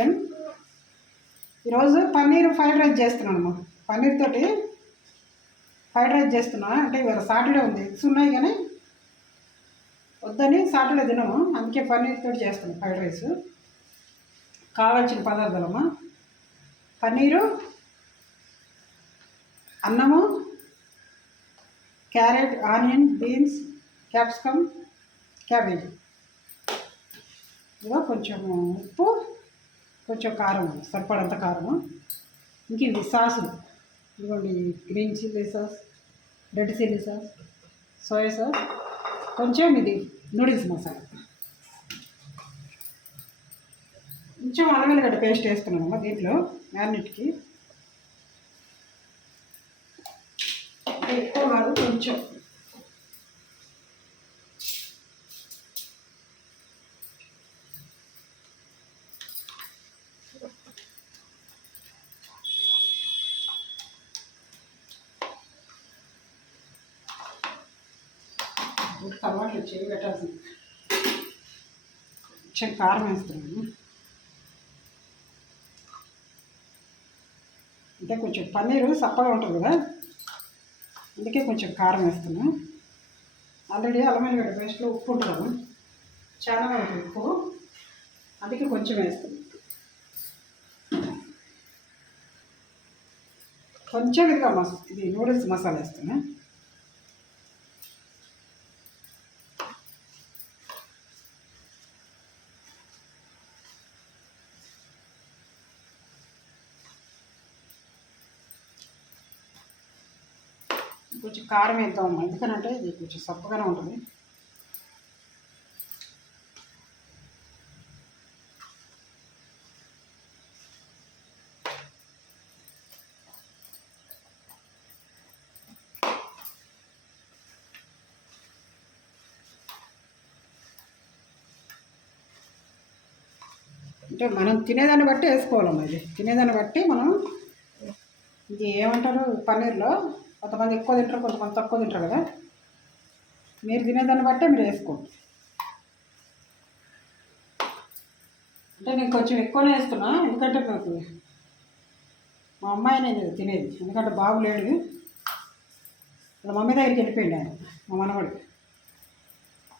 Kitchen. ఈరోజు paneer fried rice చేస్తున్నాను. పన్నీర్ తోటి ఫ్రైడ్ రైస్ చేస్తున్నా. అంటే ఇవాళ సాటర్డే ఉంది, ఎగ్స్ ఉన్నాయి కానీ వద్దని సాటర్డే తినము, అందుకే పన్నీర్ తోటి చేస్తున్నాం ఫ్రైడ్ రైస్. కావాల్సిన పదార్థాలమ్మా: పన్నీరు, అన్నము, carrot, onion, beans, capsicum, cabbage. ఇదిగో కొంచెం ఉప్పు, కొంచెం కారం, సరిపడంత కారము. ఇంక ఇది సాసు, ఇదిగోండి green chilli sauce, red chilli sauce, soya sauce, కొంచెం ఇది నూడిల్స్ మసాలా, కొంచెం అల్లగడ్డ పేస్ట్ వేస్తున్నామమ్మా దీంట్లో మ్యారినేట్కి. ఎక్కువ కాదు, కొంచెం. టమాటాలు చేయి పెట్టాల్సింది. కొంచెం కారం వేస్తున్నాను, అంటే కొంచెం పన్నీరు సప్పగా ఉంటుంది కదా, అందుకే కొంచెం కారం వేస్తున్నాను. ఆల్రెడీ అల్లం వెల్లిగడ్డ పేస్ట్లో ఉప్పు ఉంటుందమ్మా, చాలా ఉంటుంది ఉప్పు, అందుకే కొంచెం వేస్తాను. కొంచెం ఇది నూడిల్స్ మసాలా వేస్తున్నా. కొంచెం కారం వేద్దామమ్మా, ఎందుకనంటే ఇది కొంచెం సప్పగానే ఉంటుంది. అంటే మనం తినేదాన్ని బట్టి వేసుకోవాలమ్మా, ఇది తినేదాన్ని బట్టి మనం. ఇది ఏమంటారు, పన్నీర్లో కొంతమంది ఎక్కువ తింటారు, కొంతమంది తక్కువ తింటారు కదా, మీరు తినేదాన్ని బట్టే మీరు వేసుకోండి. అంటే నేను కొంచెం ఎక్కువనే వేస్తున్నా, ఎందుకంటే నాకు మా అమ్మాయి నేను తినేది, ఎందుకంటే బాబు లేడు, వాళ్ళ మమ్మీ దగ్గరికి వెళ్ళిపోయింది ఆయన, మా మనవడు.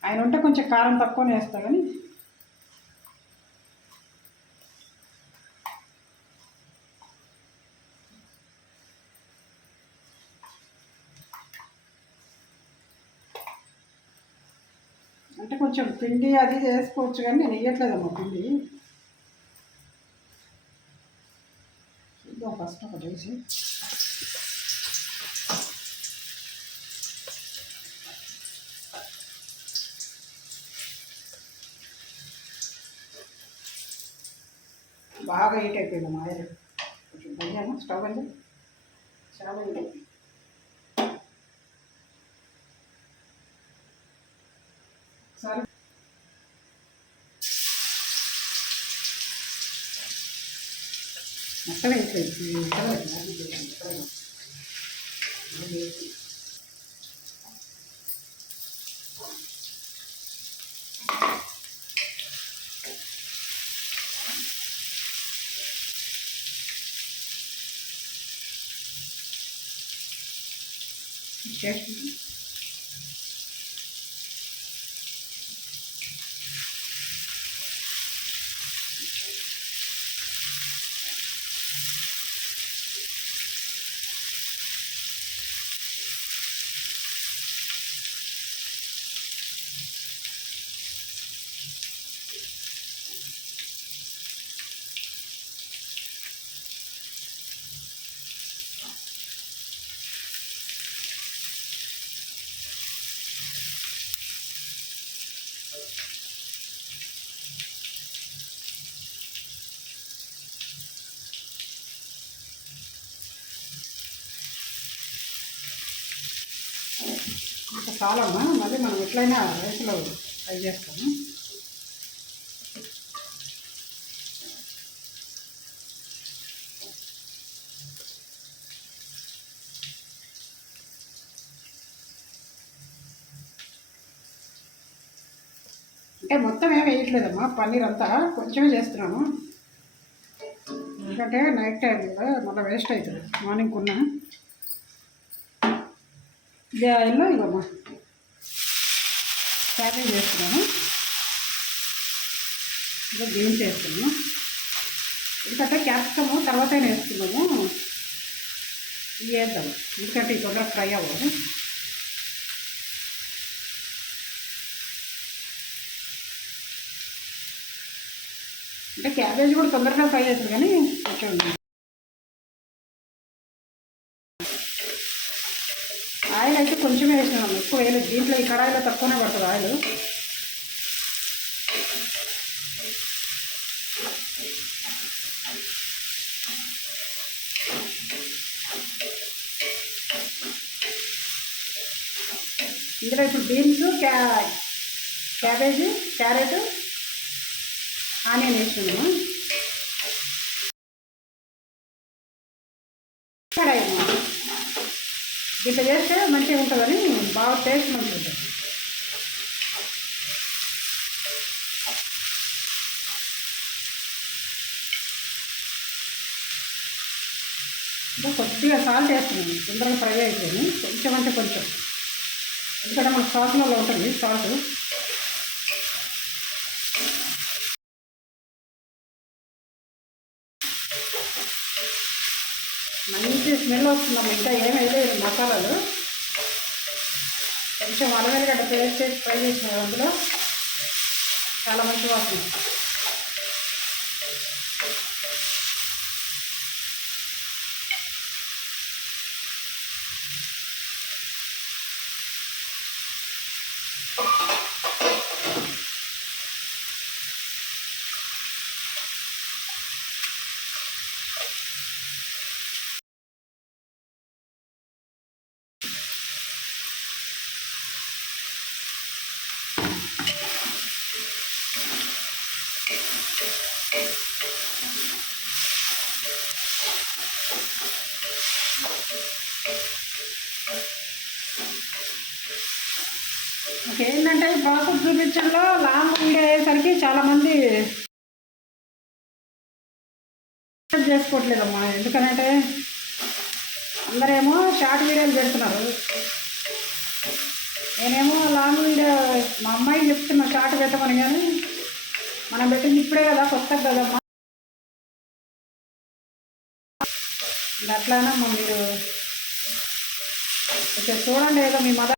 ఆయన ఉంటే కొంచెం కారం తక్కువనే వేస్తా, కానీ అంటే కొంచెం పిండి అది చేసుకోవచ్చు, కానీ నేను వేయట్లేదమ్మా పిండి. చూద్దాం ఫస్ట్ ఒకటి వేసి. బాగా హీట్ అయిపోయిందమ్మా ఆయిల్, కొంచెం భయ్యాను స్టవ్ అండి, చాలా హీట్ అయిపోయింది. సరే, మొత్తం వేయట్లేదు, చేస్తుంది. ఇంకా చాలమ్మా, మళ్ళీ మనం ఎట్లయినా రైస్లో ఫ్రై చేస్తాము. అంటే మొత్తం ఏమి వేయట్లేదమ్మా, పన్నీర్ అంతా కొంచెమే చేస్తున్నాను. ఎందుకంటే నైట్ టైం కదా మళ్ళీ వేస్ట్ అవుతుంది. మార్నింగ్ కొన్నా ఇదే ఆయిల్లో ఇవ్వమ్మా క్యాబేజ్ వేస్తున్నాను, ఇంకా బీన్స్ వేస్తున్నాను. ఎందుకంటే క్యాప్సికము తర్వాత వేసుకున్నాము, ఇవి వేద్దాం ఎందుకంటే ఈ తొందరగా ఫ్రై అవ్వదు. అంటే క్యాబేజ్ కూడా తొందరగా ఫ్రై అవుతుంది కానీ కొంచెం ఆయిల్ అయితే కొంచెమే వేసినాము, ఎక్కువ వేయలేదు. దీంట్లో ఈ కడాయిలో తక్కువనే పడుతుంది ఆయిల్. ఇందులో ఇప్పుడు బీన్స్, క్యాబేజీ, క్యారెట్, ఆనియన్ వేసుకున్నాము. కడాయి దీంట్లో చేస్తే మంచిగా ఉంటుందని, బాగా టేస్ట్ మంచిగా ఉంటుంది. ఇంకా కొద్దిగా సాల్ట్ వేస్తున్నాను, తొందరగా ఫ్రై అయిపోయింది. కొంచెం అంటే కొంచెం, ఎందుకంటే మనకు సాసులలో ఉంటుంది సాల్ట్. మంచి స్మెల్ వస్తుందమ్మా. ఇంకా ఏమైతే మసాలాలు కొంచెం అల్లగడ్డ పేస్ట్ చేసి ఫ్రై చేసిన అందులో చాలా మంచిగా వస్తుంది. ఏంటంటే ప్రాసెస్ చూపించడంలో లాంగ్ ఉండేసరికి చాలామంది చేసుకోవట్లేదమ్మా. ఎందుకనంటే అందరేమో షార్ట్ వీడియోలు పెడుతున్నారు, నేనేమో లాంగ్ వీడియో మా అమ్మాయికి చెప్తున్నా షార్ట్ పెట్టమని. కానీ మనం పెట్టింది ఇప్పుడే కదా, కొత్తగా కదమ్మా. ఇంకా అట్లానమ్మా మీరు కొంచెం చూడండి. ఏదో మీ మదర్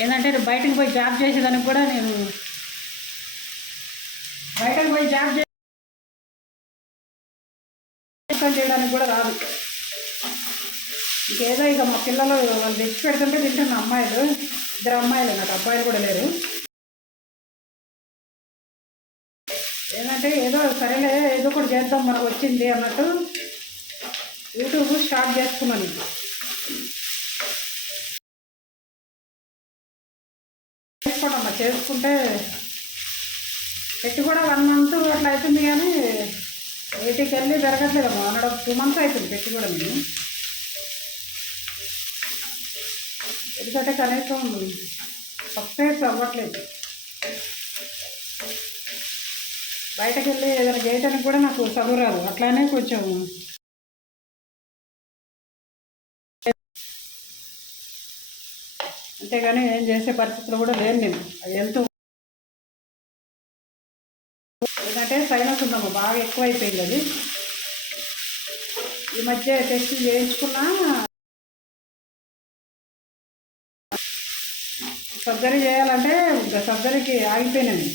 ఏంటంటే బయటకు పోయి జాబ్ చేసేదానికి కూడా, నేను బయటకు పోయి జాబ్ చేయడానికి కూడా రాదు. ఇంకేదో ఇక మా పిల్లలు వాళ్ళు తెచ్చి పెడుతుంటే తింటున్న అమ్మాయిలు, 2 అమ్మాయిలు, నాకు అబ్బాయిలు కూడా లేరు. ఏంటంటే ఏదో సరేలే ఏదో ఒకటి చేద్దాం మనకు వచ్చింది అన్నట్టు యూట్యూబ్ స్టార్ట్ చేసుకున్నాను. చేసుకోండమ్మా, చేసుకుంటే పెట్టి కూడా 1 month అట్లా అవుతుంది కానీ 80కి వెళ్ళి పెరగట్లేదమ్మా. 2 months అవుతుంది పెట్టి కూడా నేను. ఎందుకంటే కనీసం సబ్స్క్రైబ్స్ అవ్వట్లేదు. బయటకు వెళ్ళి ఏదైనా చేయడానికి కూడా నాకు చదువు రాదు. అట్లానే కొంచెం అంతేగాని ఏం చేసే పరిస్థితులు కూడా లేను నేను. అది ఎంత ఏంటంటే సైనస్ ఉందమ్మా, బాగా ఎక్కువైపోయింది. అది ఈ మధ్య టెస్ట్ చేయించుకున్నా, సర్జరీ చేయాలంటే ఇంకా సర్జరీకి ఆగిపోయినాను.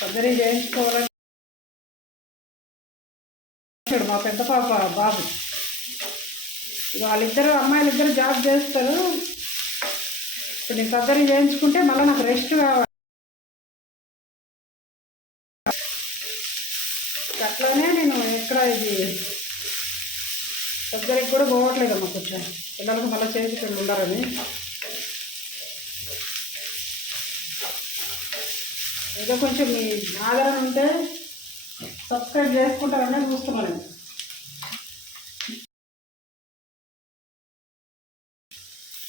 సర్జరీ చేయించుకోవాలని మా పెద్ద పాప బాబు, వాళ్ళిద్దరు అమ్మాయిలు ఇద్దరు జాబ్ చేస్తారు. ఇప్పుడు నేను సర్జరీ చేయించుకుంటే మళ్ళీ నాకు రెస్ట్ కావాలి. అట్లానే నేను ఎక్కడ ఇది సర్జరీకి కూడా పోవట్లేదమ్మా. కొంచెం పిల్లలకు మళ్ళీ చేసి ఉండాలని. ఏదో కొంచెం మీ ఆదరణ ఉంటే సబ్స్క్రైబ్ చేసుకుంటారనే చూస్తున్నాను.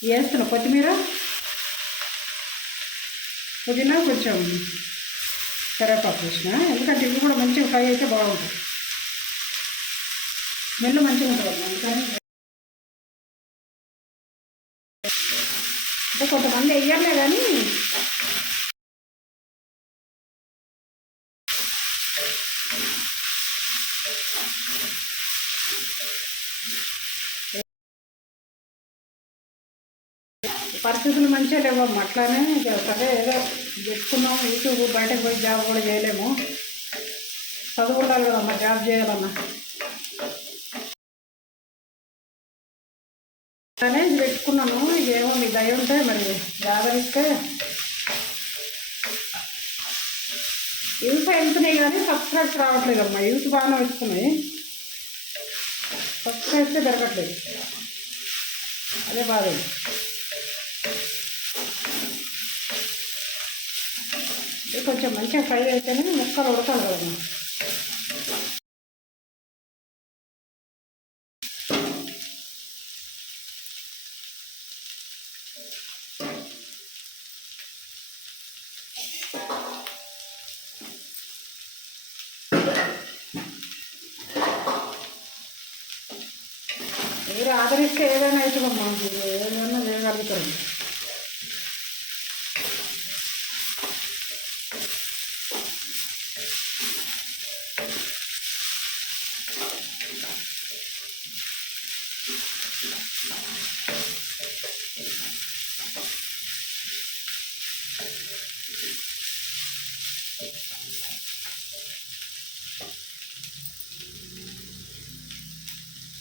వేస్తున్నా కొత్తిమీర, పుదీనా కొంచెం కరివేపాకు వేసిన, ఎందుకంటే ఇవి కూడా మంచిగా ఫ్రై అయితే బాగుంటుంది, స్మెల్ మంచిగా ఉంటుంది. అందుకని అంటే కొంతమంది వేయర్లే కానీ పరిస్థితులు మంచిగా లేవమ్మా, అట్లానే సరే ఏదో పెట్టుకున్నాం. యూట్యూబ్ బయటకు పోయి జాబ్ కూడా చేయలేము, చదువు ఉండాలి కదమ్మా జాబ్ చేయాలన్నా. కానీ ఇది పెట్టుకున్నాను, ఇదేమో మీ దయ ఉంటే మరి ఆదరిస్తే యూస్ వెళ్తున్నాయి కానీ సబ్స్క్రైబ్స్ రావట్లేదమ్మా. యూస్ బాగానే వస్తున్నాయి, సబ్స్క్రైబ్సే పెరగట్లేదు, అదే బాధ. ఇది కొంచెం మంచిగా ఫ్రై అయితేనే ముక్కలు ఉడకాలి కదా. మీరు ఆదరిస్తే ఏదైనా అవుతుందమ్మా, మీరు ఏదైనా చేయగలుగుతారు.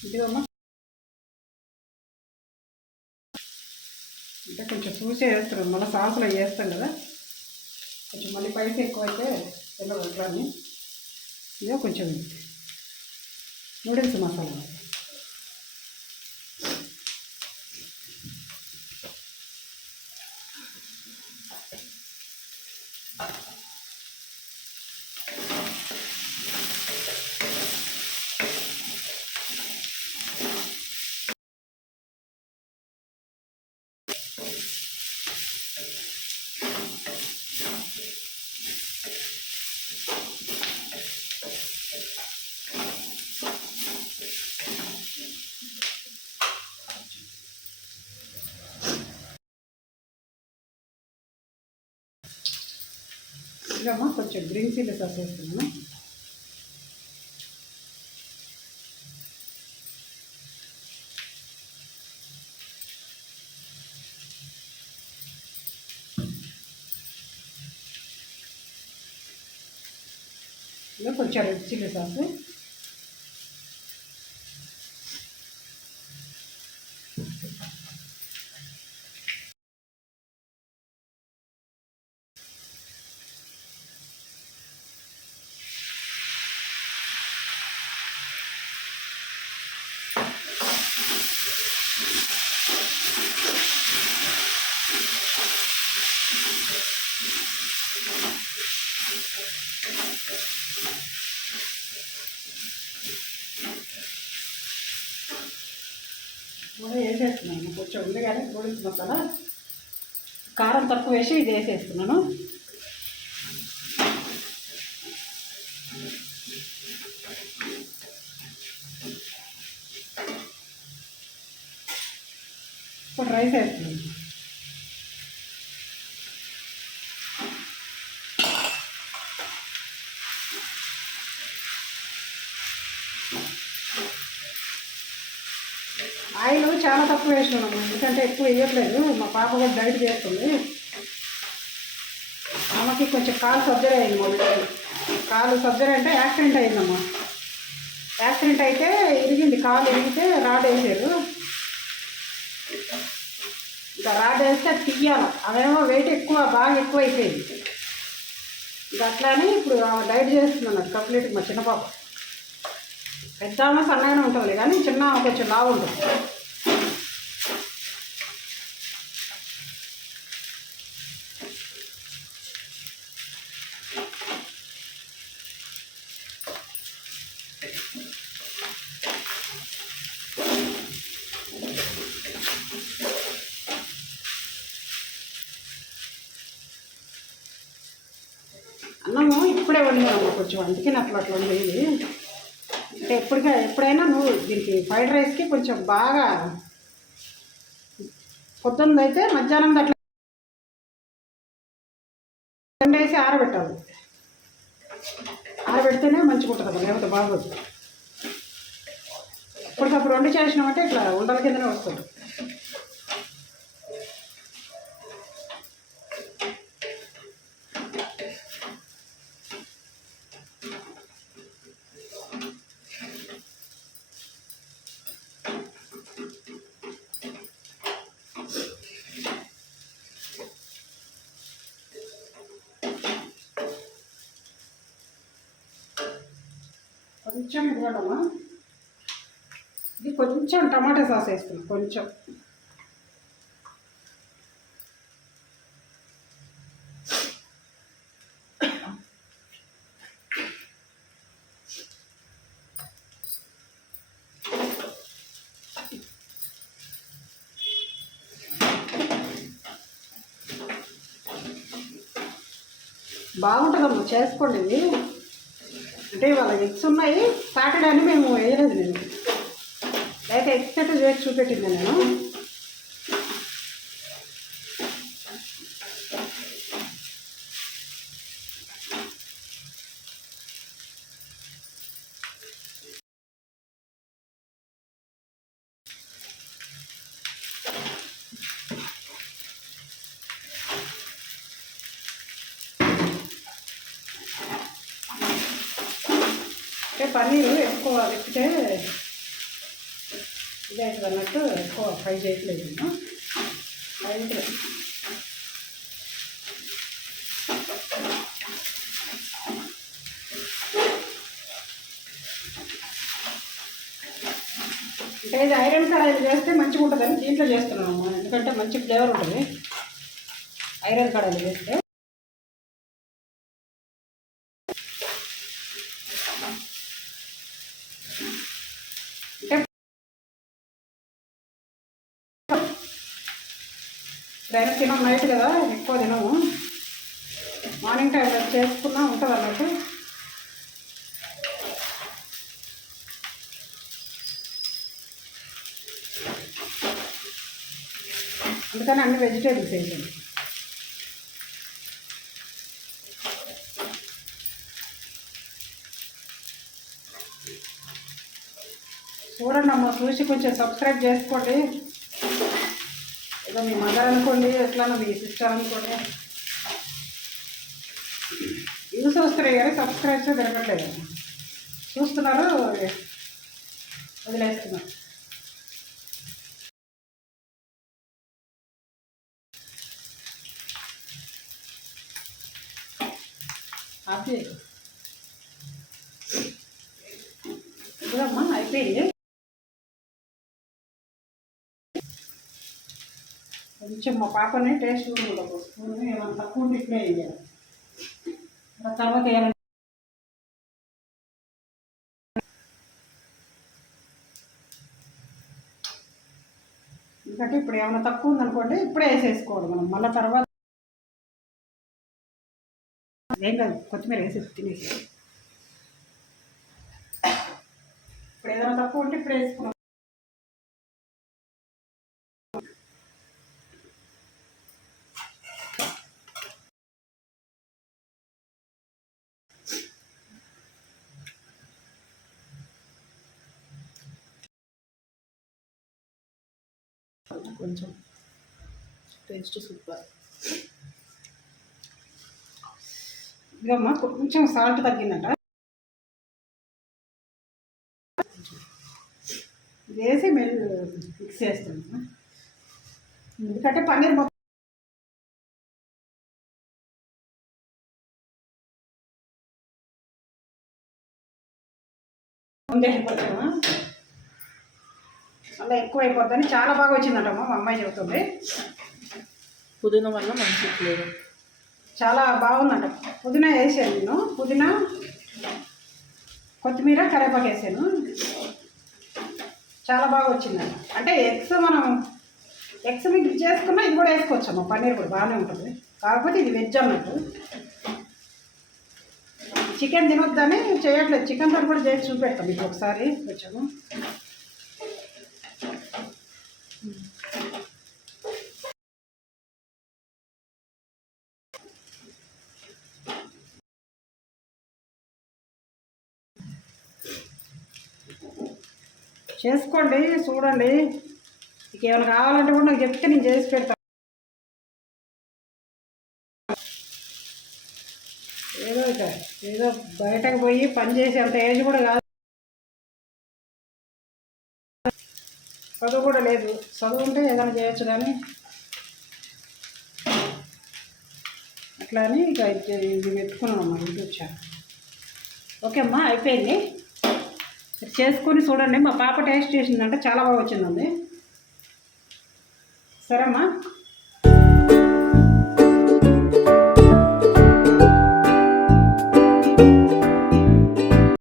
ఇదిగమ్మా, అంటే కొంచెం చూసే వేస్తున్నాం, మళ్ళీ సాసులు వేస్తాం కదా, కొంచెం మళ్ళీ పైసలు ఎక్కువైతే తెలియదు అట్లా అని. ఇదో కొంచెం నూడిల్స్ మసాలా, ఇదమ్మా కొంచెం గ్రీన్ చిల్లీ సాస్ వేస్తున్నాను. ఇలా కొంచెం రెడ్ చిల్లీ సాస్, కూడా వేసేస్తున్నాను. కొంచెం ఉంది కానీ నూడిల్స్ మసాలా కారం తక్కువ వేసి ఇది వేసేస్తున్నాను. ఇప్పుడు రైస్ వేస్తున్నాను. ఆయిల్ చాలా తక్కువ వేసినాము, ఎందుకంటే ఎక్కువ వేయట్లేదు. మా పాప కూడా డైట్ చేస్తుంది, ఆమెకి కొంచెం కాలు సర్జరీ అయింది. మా బిడ్డకి కాలు సర్జరీ అంటే యాక్సిడెంట్ అయిందమ్మా. యాక్సిడెంట్ అయితే ఇరిగింది, కాలు ఇరిగితే రాడ్ వేసారు. ఇంకా రాడ్ వేస్తే తీయాలి, అవేమో వెయిట్ ఎక్కువ, బాగా ఎక్కువ అయిపోయింది. ఇంకా అట్లానే ఇప్పుడు డైట్ చేస్తున్నాను కంప్లీట్గా. మా చిన్న పాప, పెద్ద ఆమె సన్నగానే ఉంటుంది కానీ చిన్న కొంచెం లావు ఉంటుంది. అన్నము ఇప్పుడే వండినాము కొంచెం, అందుకే అట్లా అట్లా ఉండేది. అంటే ఎప్పుడైనా నువ్వు దీనికి ఫ్రైడ్ రైస్కి కొంచెం బాగా పొద్దున్నది అయితే మధ్యాహ్నం అట్లా వేసి ఆరబెట్టాలి. ఆరబెడితేనే మంచిగా ఉంటుంది, లేకపోతే బాగోదు. ఇప్పటికప్పుడు వండి చేసినామంటే ఇట్లా ఉండల కిందనే వస్తుంది. కొంచెం ఇవ్వడమా, ఇది కొంచెం టమాటా సాస్ వేస్తున్నాం కొంచెం. బాగుంటుందమ్మా, చేసుకోండి. ఇది అంటే వాళ్ళ ఎగ్స్ ఉన్నాయి, సాటర్డే అని మేము వేయలేదు. నేను లేక ఎగ్స్ కట్టు చేసి చూపెట్టింది నేను. అంటే పన్నీరు ఎక్కువ వెతికితే ఇదవుతుంది అన్నట్టు ఎక్కువ ఫ్రై చేయట్లేదు. అయితే ఇది ఐరన్ కడాయిలు చేస్తే మంచిగా ఉంటుందని దీంట్లో చేస్తున్నాము, ఎందుకంటే మంచి ఫ్లేవర్ ఉంటుంది ఐరన్ కడాయిలు చేస్తే. ఇప్పుడైనా తినం నైట్ కదా, ఎక్కువ తినము, మార్నింగ్ టైంలో చేసుకున్నా ఉంటుంది అన్నట్టు. అందుకని అన్ని వెజిటేబుల్స్ వేసాను. చూడండి అమ్మ, చూసి కొంచెం సబ్స్క్రైబ్ చేసుకోండి. ఏదో మీ మదర్ అనుకోండి, ఎట్లానో మీ సిస్టర్ అనుకోండి, యూస్ వస్తున్నాయి కానీ సబ్స్క్రైబ్స్ దొరకట్లేదు. చూస్తున్నారు, వదిలేస్తున్నారు. ఆపి ఇదమ్మా అయిపోయింది. కొంచెం మా పాపని టేస్ట్ ఉండదు, స్పూన్ ఏమైనా తక్కువ ఉంటే ఇప్పుడే వేయాలి, తర్వాత వేయాలంటే. ఎందుకంటే ఇప్పుడు ఏమైనా తక్కువ ఉందనుకోండి ఇప్పుడే వేసేసుకోవాలి మనం, మళ్ళీ తర్వాత ఏం కాదు, కొత్తిమీర వేసేసి తినేసి. ఇప్పుడు ఏదైనా తక్కువ ఉంటే ఇప్పుడు వేసుకున్నాం. కొంచెం టేస్ట్ సూపర్. ఇదమ్మా కొంచెం సాల్ట్ తగ్గిందట, వేసి మిక్స్ చేస్తున్నాను. ఎందుకంటే పన్నీర్ మొత్తం ముందే అయిపోతామా, అలా ఎక్కువ అయిపోద్దని. చాలా బాగా వచ్చిందంటమ్మా, మా అమ్మాయి చెబుతుంది. పుదీనా వల్ల మంచి ఫ్లేవర్, చాలా బాగుందంట. పుదీనా వేసాను నేను, పుదీనా, కొత్తిమీర, కరివేపాకు వేసాను, చాలా బాగా వచ్చిందంట. అంటే మనం ఎగ్స్ మిక్స్ చేసుకున్నా ఇది కూడా వేసుకోవచ్చమ్మా, పన్నీర్ కూడా బాగానే ఉంటుంది. కాకపోతే ఇది వెజ్ అన్నట్టు. చికెన్ తినొద్దని చేయట్లేదు, చికెన్ తోటి కూడా చేసి చూపెడతాం మీకు ఒకసారి కొంచెము. చేసుకోండి, చూడండి. మీకు ఏమైనా కావాలంటే కూడా నాకు చెప్తే నేను చేసి పెడతాను. ఏదో బయటకు పోయి పని చేసే అంత ఏజ్ కూడా కాదు, చదువు కూడా లేదు. చదువు ఉంటే ఏదైనా చేయొచ్చు, కానీ అట్లా అని ఇక ఇది పెట్టుకున్నాం అమ్మా యూట్యూబ్ ఛానల్. ఓకే అమ్మా, అయిపోయింది. చేసుకొని చూడండి. మా పాప టేస్ట్ చేసిందంటే చాలా బాగా వచ్చిందండి. సరే అమ్మా.